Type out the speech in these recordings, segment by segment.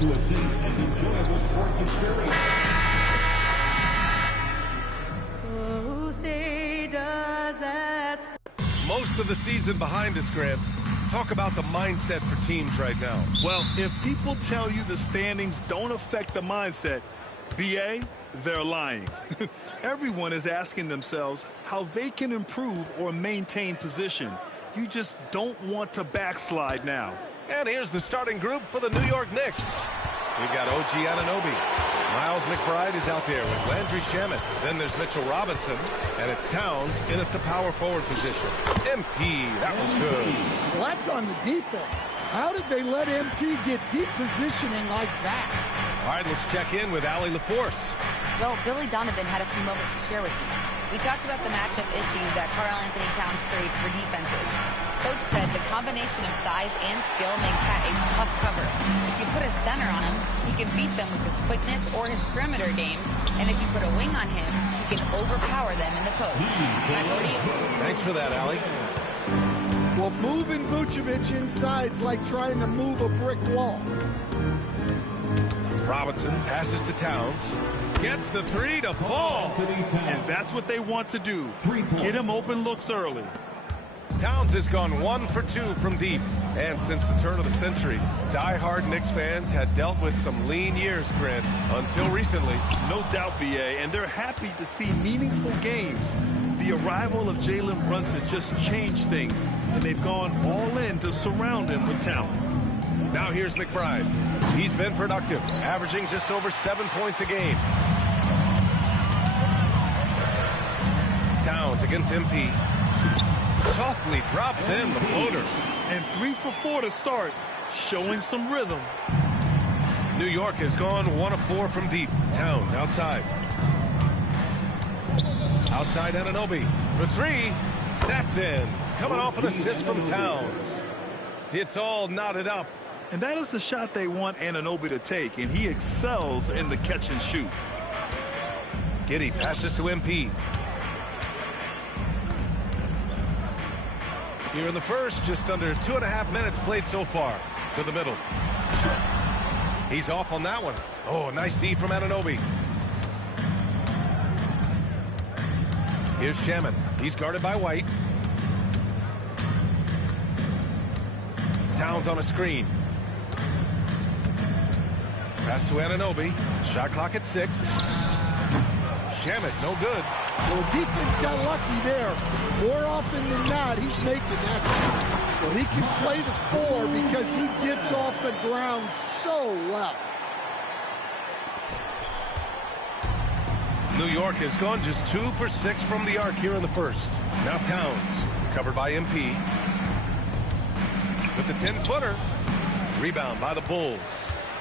to a safe and enjoyable sports experience. Who say does that? Most of the season behind us, Grant. Talk about the mindset for teams right now. Well, if people tell you the standings don't affect the mindset, BA, they're lying. Everyone is asking themselves how they can improve or maintain position. You just don't want to backslide now. And here's the starting group for the New York Knicks. We've got OG Anunoby. Miles McBride is out there with Landry Shamet. Then there's Mitchell Robinson. And it's Towns in at the power forward position. MP, that was good. Well, that's on the defense. How did they let MP get deep positioning like that? All right, let's check in with Allie LaForce. Well, Billy Donovan had a few moments to share with me. We talked about the matchup issues that Karl-Anthony Towns creates for defenses. Coach said the combination of size and skill make Cat a tough cover. If you put a center on him, he can beat them with his quickness or his perimeter game. And if you put a wing on him, he can overpower them in the post. Back over to you. Thanks for that, Allie. Well, moving Vucevic inside's like trying to move a brick wall. Robinson passes to Towns. Gets the three to fall. And that's what they want to do. Get him open looks early. Towns has gone 1 for 2 from deep. And since the turn of the century, die-hard Knicks fans had dealt with some lean years, Grant, until recently. No doubt, BA, and they're happy to see meaningful games. The arrival of Jalen Brunson just changed things, and they've gone all in to surround him with talent. Now here's McBride. He's been productive, averaging just over 7 points a game. Towns against MP. Softly drops in the floater. And 3 for 4 to start, showing some rhythm. New York has gone 1 of 4 from deep. Towns outside. Outside Anunoby for 3. That's in. Coming off an assist from Towns. It's all knotted up. And that is the shot they want Anunoby to take, and he excels in the catch and shoot. Giddey passes to MP. Here in the first, just under 2.5 minutes played so far. To the middle. He's off on that one. Oh, nice D from Anunoby. Here's Shamet. He's guarded by White. Towns on a screen. Pass to Anunoby. Shot clock at 6. Shamet, no good. Well, defense got lucky there. More often than not, he's making that shot. Well, he can play the 4 because he gets off the ground so well. New York has gone just 2 for 6 from the arc here in the first. Now Towns, covered by MP. With the 10-footer. Rebound by the Bulls.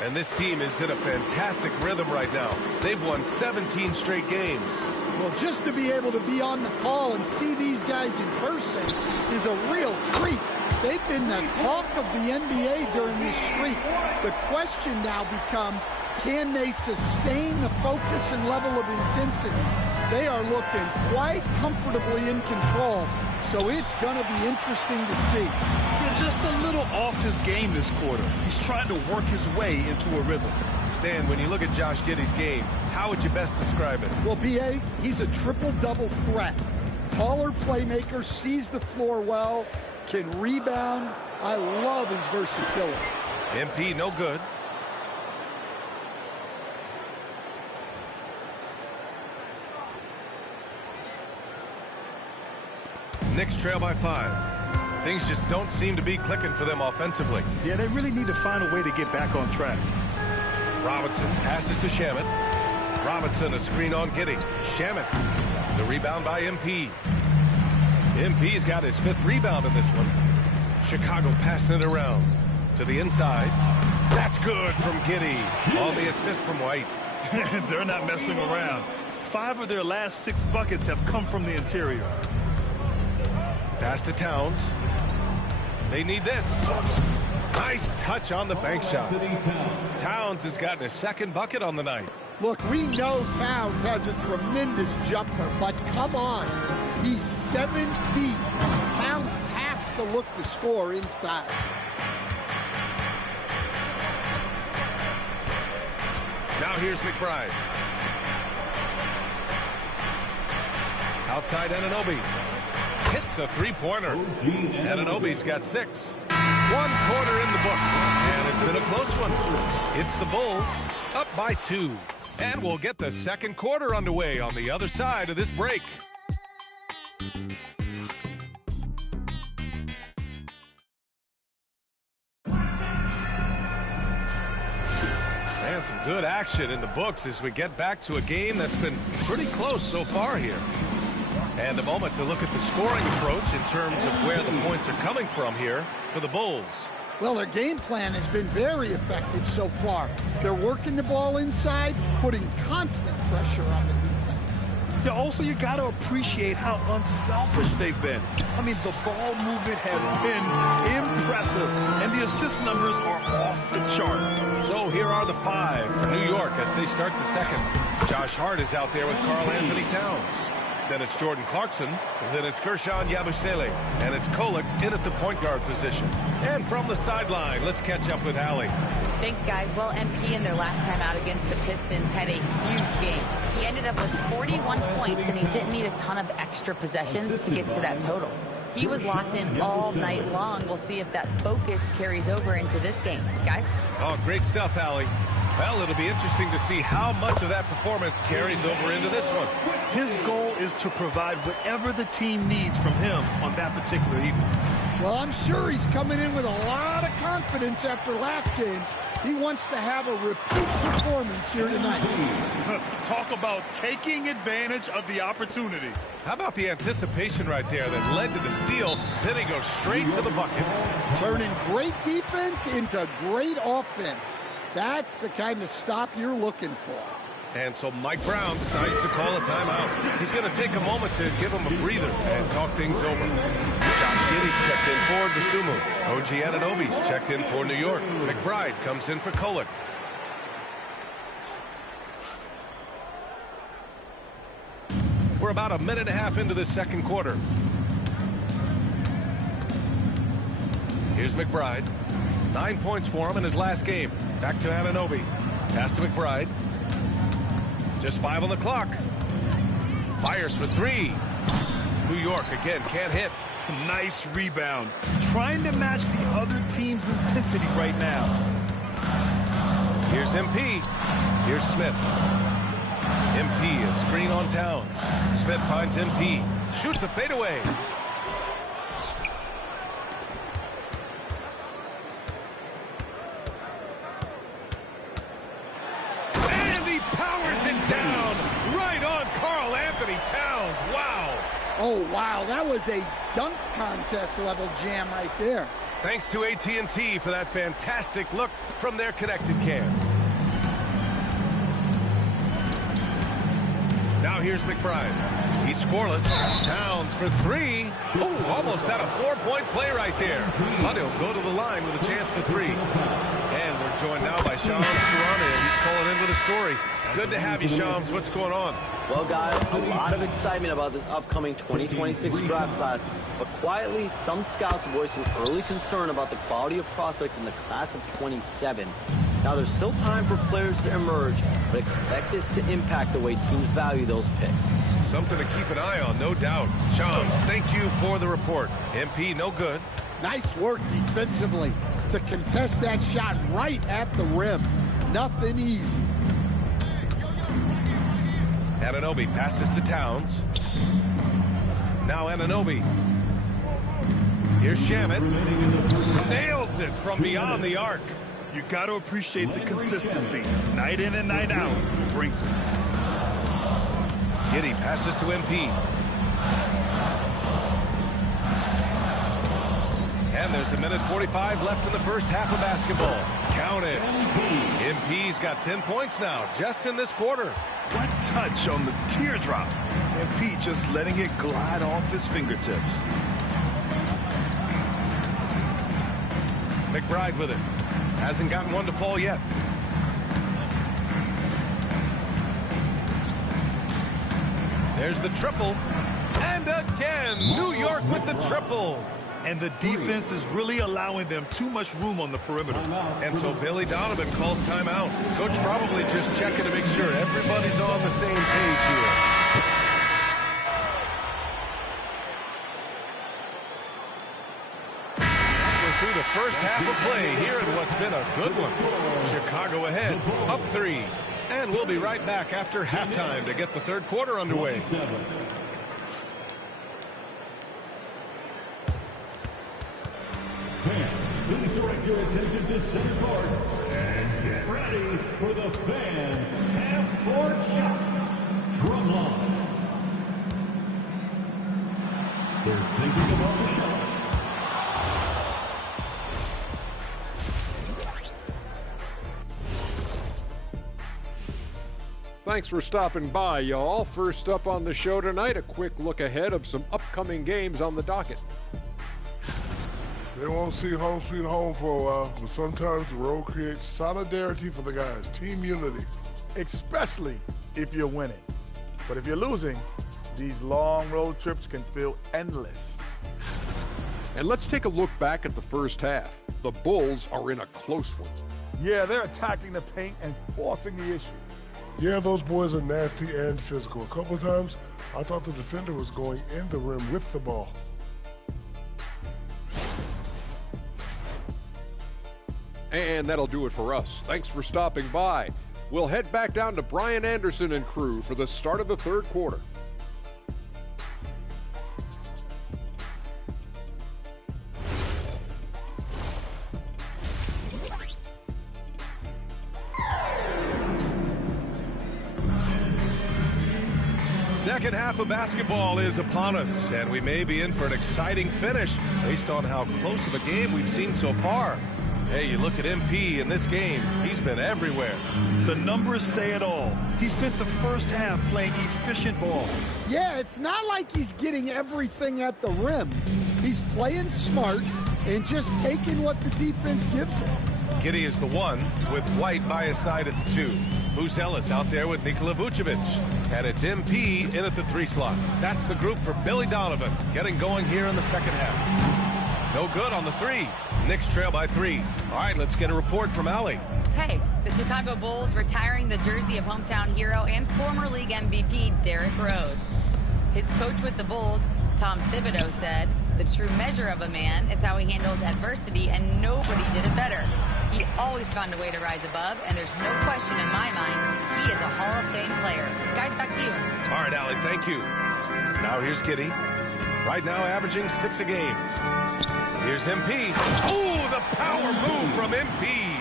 And this team is in a fantastic rhythm right now. They've won 17 straight games. Well, just to be able to be on the call and see these guys in person is a real treat. They've been the talk of the NBA during this streak. The question now becomes, can they sustain the focus and level of intensity? They are looking quite comfortably in control, so it's going to be interesting to see. He's just a little off his game this quarter. He's trying to work his way into a rhythm. Stan, when you look at Josh Giddey's game, how would you best describe it? Well, B.A., he's a triple-double threat. Taller playmaker, sees the floor well, can rebound. I love his versatility. MP, no good. Knicks trail by 5. Things just don't seem to be clicking for them offensively. Yeah, they really need to find a way to get back on track. Robinson passes to Shamet. Robinson, a screen on Giddey. Shamet, the rebound by MP. MP's got his 5th rebound in this one. Chicago passing it around to the inside. That's good from Giddey on the assist from White. They're not messing around. 5 of their last 6 buckets have come from the interior. Pass to Towns. They need this. Nice touch on the bank shot. Towns has gotten his 2nd bucket on the night. Look, we know Towns has a tremendous jumper, but come on. He's 7 feet. Towns has to look to score inside. Now here's McBride. Outside Anunoby. Hits a three-pointer. Anunoby's got 6. 1 quarter in the books. And it's been a close one. It's the Bulls up by 2. And we'll get the second quarter underway on the other side of this break. And some good action in the books as we get back to a game that's been pretty close so far here. And a moment to look at the scoring approach in terms of where the points are coming from here for the Bulls. Well, their game plan has been very effective so far. They're working the ball inside, putting constant pressure on the defense. Yeah, also, you got to appreciate how unselfish they've been. I mean, the ball movement has been impressive, and the assist numbers are off the chart. So here are the 5 for New York as they start the second. Josh Hart is out there with Karl Anthony Towns. Then it's Jordan Clarkson. Then it's Gershon Yabusele. And it's Kolek in at the point guard position. And from the sideline, let's catch up with Allie. Thanks, guys. Well, MP in their last time out against the Pistons had a huge game. He ended up with 41 points, and he didn't need a ton of extra possessions to get to that total. He was locked in all night long. We'll see if that focus carries over into this game. Guys? Oh, great stuff, Allie. Well, it'll be interesting to see how much of that performance carries over into this one. His goal is to provide whatever the team needs from him on that particular evening. Well, I'm sure he's coming in with a lot of confidence after last game. He wants to have a repeat performance here tonight. Talk about taking advantage of the opportunity. How about the anticipation right there that led to the steal? Then he goes straight to the bucket. Turning great defense into great offense. That's the kind of stop you're looking for. And so Mike Brown decides to call a timeout. He's going to take a moment to give him a breather and talk things over. Josh Giddey's checked in for Dosunmu. OG Anunoby's checked in for New York. McBride comes in for Kolek. We're about a minute and a half into the second quarter. Here's McBride. 9 points for him in his last game. Back to Anunoby. Pass to McBride. Just 5 on the clock. Fires for 3. New York again can't hit. Nice rebound. Trying to match the other team's intensity right now. Here's MP. Here's Smith. MP, a screen on Towns. Smith finds MP. Shoots a fadeaway. Oh, wow, that was a dunk contest level jam right there. Thanks to AT&T for that fantastic look from their connected cam. Now here's McBride. He's scoreless. Towns for 3. Oh, almost had a 4-point play right there. But he'll go to the line with a chance for 3. And we're joined now by Shams Charania. He's calling in with a story. Good to have you, Shams. What's going on? Well, guys, a lot of excitement about this upcoming 2026 draft class, but quietly, some scouts voicing early concern about the quality of prospects in the class of 27. Now, there's still time for players to emerge, but expect this to impact the way teams value those picks. Something to keep an eye on, no doubt. Shams, thank you for the report. MP, no good. Nice work defensively to contest that shot right at the rim. Nothing easy. Anunoby passes to Towns. Now Anunoby. Here's Shamet. Nails it from beyond the arc. You got to appreciate the consistency. Night in and night out brings it. Giddey passes to MP. And there's a minute 45 left in the first half of basketball. Count it. MP's got 10 points now, just in this quarter. What touch on the teardrop. MP just letting it glide off his fingertips. McBride with it. Hasn't gotten one to fall yet. There's the triple. And again, New York with the triple. And the defense is really allowing them too much room on the perimeter. And so Billy Donovan calls timeout. Coach probably just checking to make sure everybody's on the same page here. We're through the first half of play here in what's been a good one. Chicago ahead, up 3. And we'll be right back after halftime to get the third quarter underway. Please direct your attention to center court and get ready for the fan half-court shots. Drum line. They're thinking about the shot. Thanks for stopping by, y'all. First up on the show tonight, a quick look ahead of some upcoming games on the docket. They won't see home sweet home for a while, but sometimes the road creates solidarity for the guys, team unity. Especially if you're winning. But if you're losing, these long road trips can feel endless. And let's take a look back at the first half. The Bulls are in a close one. Yeah, they're attacking the paint and forcing the issue. Yeah, those boys are nasty and physical. A couple of times, I thought the defender was going in the rim with the ball. And that'll do it for us. Thanks for stopping by. We'll head back down to Brian Anderson and crew for the start of the third quarter. Second half of basketball is upon us, and we may be in for an exciting finish based on how close of a game we've seen so far. Hey, you look at MP in this game, he's been everywhere. The numbers say it all. He spent the first half playing efficient ball. Yeah, it's not like he's getting everything at the rim. He's playing smart and just taking what the defense gives him. Giddey is the 1 with White by his side at the 2. Buzelis out there with Nikola Vucevic. And it's MP in at the 3 slot. That's the group for Billy Donovan getting going here in the second half. No good on the 3. Knicks trail by 3. All right, let's get a report from Allie. Hey, the Chicago Bulls retiring the jersey of hometown hero and former league MVP Derrick Rose. His coach with the Bulls, Tom Thibodeau, said, "The true measure of a man is how he handles adversity, and nobody did it better. He always found a way to rise above, and there's no question in my mind he is a Hall of Fame player." Guys, back to you. All right, Allie, thank you. Now here's Giddey. Right now averaging 6 a game. Here's MP. Oh, the power move from MP.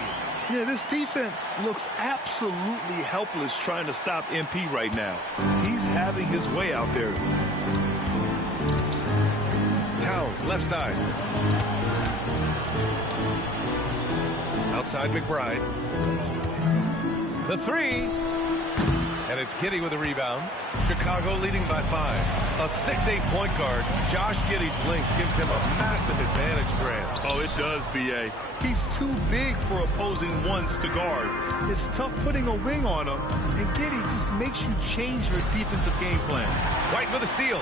Yeah, this defense looks absolutely helpless trying to stop MP right now. He's having his way out there. Towns, left side. Outside McBride. The 3. And it's Giddey with a rebound. Chicago leading by 5. A 6'8" point guard. Josh Giddey's length gives him a massive advantage, Grant. Oh, it does, B.A. He's too big for opposing ones to guard. It's tough putting a wing on him, and Giddey just makes you change your defensive game plan. White with a steal.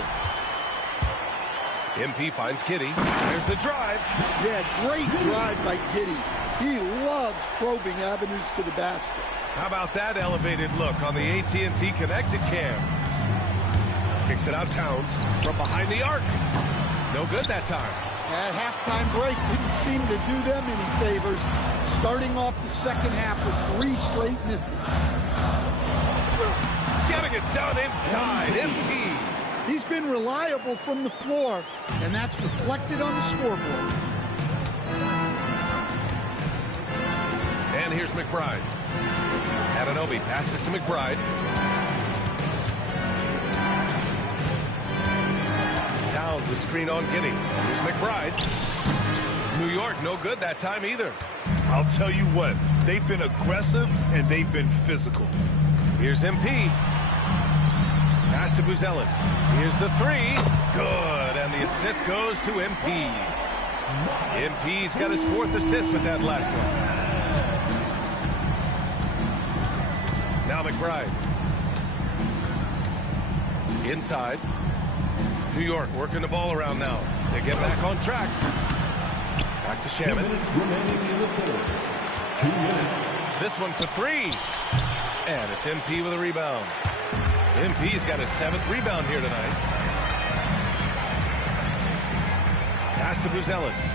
MP finds Giddey. Here's the drive. Yeah, great drive by Giddey. He loves probing avenues to the basket. How about that elevated look on the AT&T Connected Cam? Kicks it out Towns from behind the arc. No good that time. That halftime break didn't seem to do them any favors, starting off the second half with 3 straight misses. Getting it done inside, MP. He's been reliable from the floor, and that's reflected on the scoreboard. And here's McBride. Anunoby passes to McBride. Towns the screen on Giddey. Here's McBride. New York, no good that time either. I'll tell you what, they've been aggressive and they've been physical. Here's MP. Pass to Buzelis. Here's the 3. Good, and the assist goes to MP. MP's got his 4th assist with that last one. Now McBride. Inside. New York working the ball around now. to get back on track. Back to Shamit. Remaining in the fourth. 2 minutes. This one for 3. And it's MP with a rebound. MP's got his 7th rebound here tonight. Pass to Buzelis.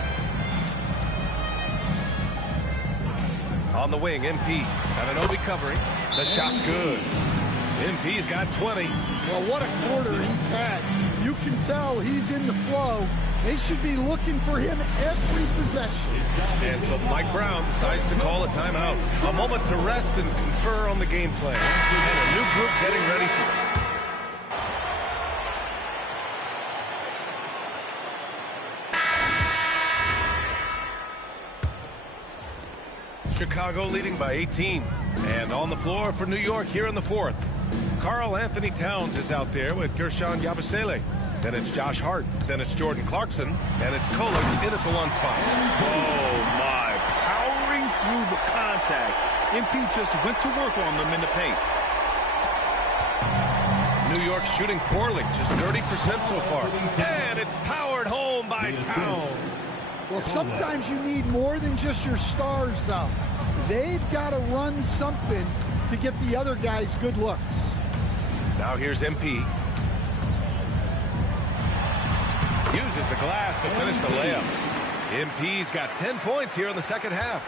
On the wing, MP. Ananobi covering. The shot's good. MP's got 20. Well, what a quarter he's had. You can tell he's in the flow. They should be looking for him every possession. And so Mike Brown decides to call a timeout. A moment to rest and confer on the game plan. And a new group getting ready for it. Chicago leading by 18. And on the floor for New York here in the 4th. Karl Anthony Towns is out there with Gershon Yabusele. Then it's Josh Hart. Then it's Jordan Clarkson. And it's Kolek in at the 1 spot. Oh, my. Powering through the contact. MP just went to work on them in the paint. New York shooting poorly, just 30% so far. And it's powered home by Towns. Well, sometimes you need more than just your stars, though. They've got to run something to get the other guys good looks. Now here's MP. Uses the glass to finish the layup. MP's got 10 points here in the second half.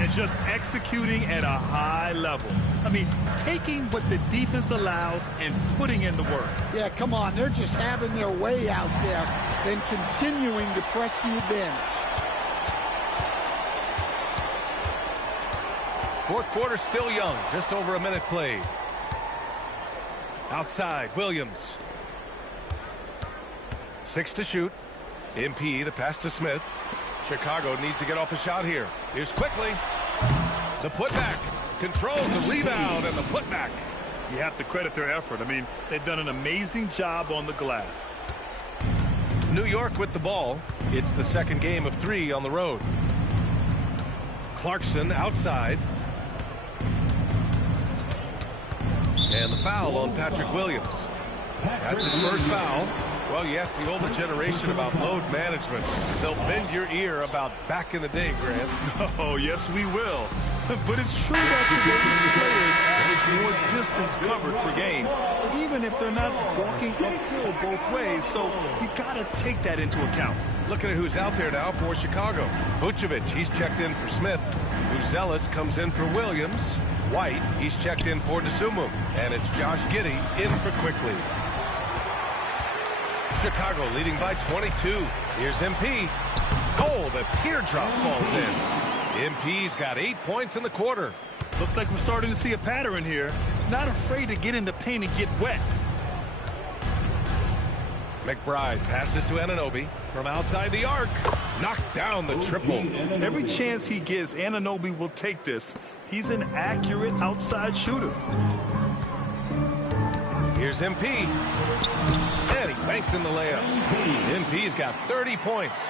And just executing at a high level. I mean, taking what the defense allows and putting in the work. Yeah, come on. They're just having their way out there and continuing to press the advantage. Fourth quarter still young, just over a minute played. Outside, Williams. 6 to shoot. MP, the pass to Smith. Chicago needs to get off a shot here. Here's quickly. The putback. Controls the rebound and the putback. You have to credit their effort. I mean, they've done an amazing job on the glass. New York with the ball. It's the second game of 3 on the road. Clarkson outside. And the foul on Patrick Williams. That's his first foul. Well, you ask the older generation about load management. They'll bend your ear about back in the day, Grant. Oh, yes, we will. But it's true that today's players average more distance covered per game, even if they're not walking uphill both ways. So you got to take that into account. Looking at who's out there now for Chicago. Vucevic, he's checked in for Smith. Buzelis comes in for Williams. White, he's checked in for Dosunmu. And it's Josh Giddey in for Quickly. Chicago leading by 22. Here's MP. Oh, the teardrop falls in. MP's got 8 points in the quarter. Looks like we're starting to see a pattern here. Not afraid to get in the paint and get wet. McBride passes to Anunoby from outside the arc. Knocks down the triple. Every chance he gets, Anunoby will take this. He's an accurate outside shooter. Here's MP. And he banks in the layup. MP's got 30 points.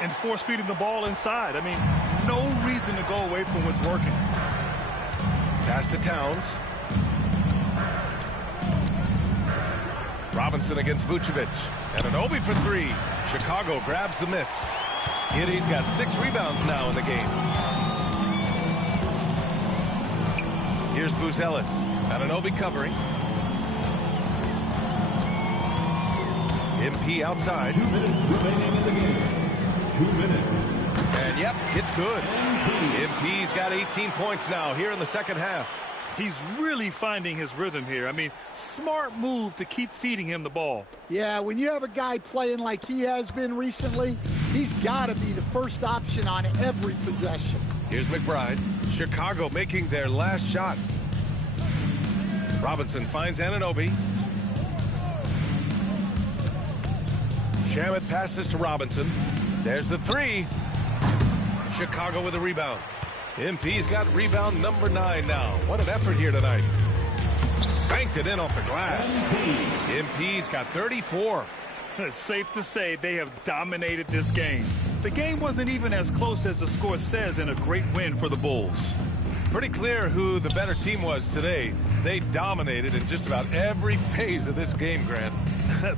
And force-feeding the ball inside. I mean, no reason to go away from what's working. Pass to Towns. Robinson against Vucevic. Anunoby for 3. Chicago grabs the miss. Giddey's got 6 rebounds now in the game. Here's Buzelis. Anunoby covering. MP outside. 2 minutes remaining in the game. 2 minutes. And yep, it's good. MP's got 18 points now here in the second half. He's really finding his rhythm here. I mean, smart move to keep feeding him the ball. Yeah, when you have a guy playing like he has been recently, he's got to be the first option on every possession. Here's McBride. Chicago making their last shot. Robinson finds Anunoby. Shamit passes to Robinson. There's the 3. Chicago with a rebound. MP's got rebound number 9 now. What an effort here tonight. Banked it in off the glass. MP's got 34. It's safe to say they have dominated this game. The game wasn't even as close as the score says in a great win for the Bulls. Pretty clear who the better team was today. They dominated in just about every phase of this game, Grant.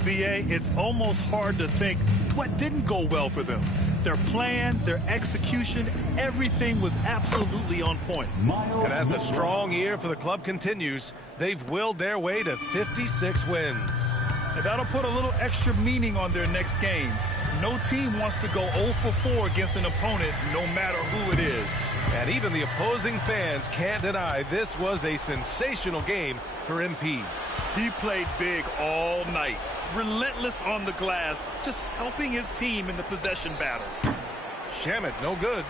B.A., it's almost hard to think what didn't go well for them. Their plan, their execution, everything was absolutely on point. And as a strong year for the club continues, they've willed their way to 56 wins. And that'll put a little extra meaning on their next game. No team wants to go 0 for 4 against an opponent, no matter who it is. And even the opposing fans can't deny this was a sensational game for MP. He played big all night, relentless on the glass, just helping his team in the possession battle. Shamet, no good.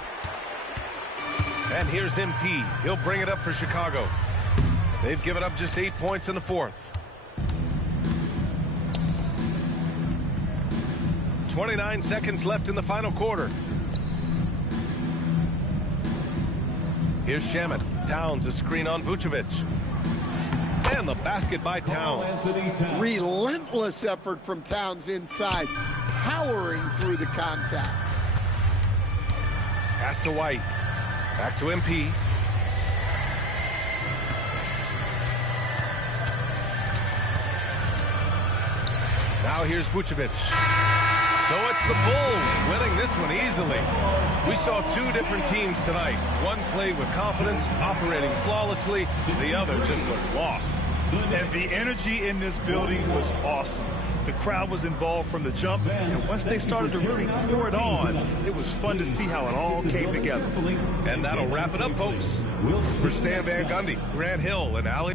And here's MP. He'll bring it up for Chicago. They've given up just 8 points in the fourth. 29 seconds left in the final quarter. Here's Shamet. Towns a screen on Vucevic. And the basket by Towns. Relentless effort from Towns inside, powering through the contact. Pass to White. Back to MP. Now here's Vucevic. So it's the Bulls winning this one easily. We saw two different teams tonight. One played with confidence, operating flawlessly. The other just looked lost. And the energy in this building was awesome. The crowd was involved from the jump, and once they started to really pour it on, it was fun to see how it all came together. And that'll wrap it up, folks. For Stan Van Gundy, Grant Hill, and Ali